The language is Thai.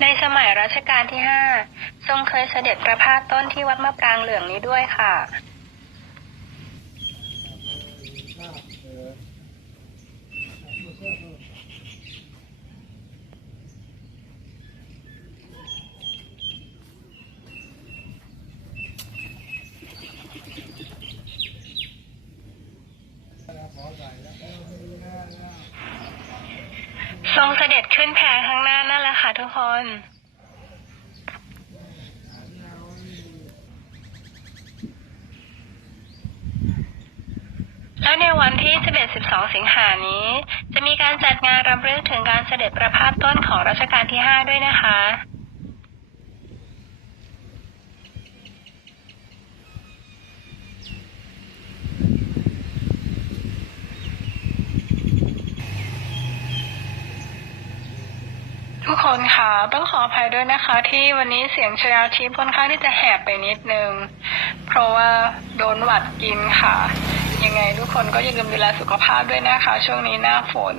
ในสมัยรัชกาลที่ห้าทรงเคยเสด็จประพาสต้นที่วัดมะปรางเหลืองนี้ด้วยค่ะ ทรงเสด็จขึ้นแพข้างหน้านั่นแหละค่ะทุกคนและในวันที่ 11-12 สิงหานี้ จะมีการจัดงานรำลึกถึงการเสด็จประพาสต้นของรัชกาลที่ 5 ด้วยนะคะ ทุกคนค่ะต้องขออภัยด้วยนะคะ ที่วันนี้เสียงชยาทิพย์ค่อนข้างที่จะแหบไปนิดนึง เพราะว่าโดนหวัดกินค่ะ ยังไงทุกคนก็อย่าลืมดูแลสุขภาพด้วยนะคะ ช่วงนี้หน้าฝน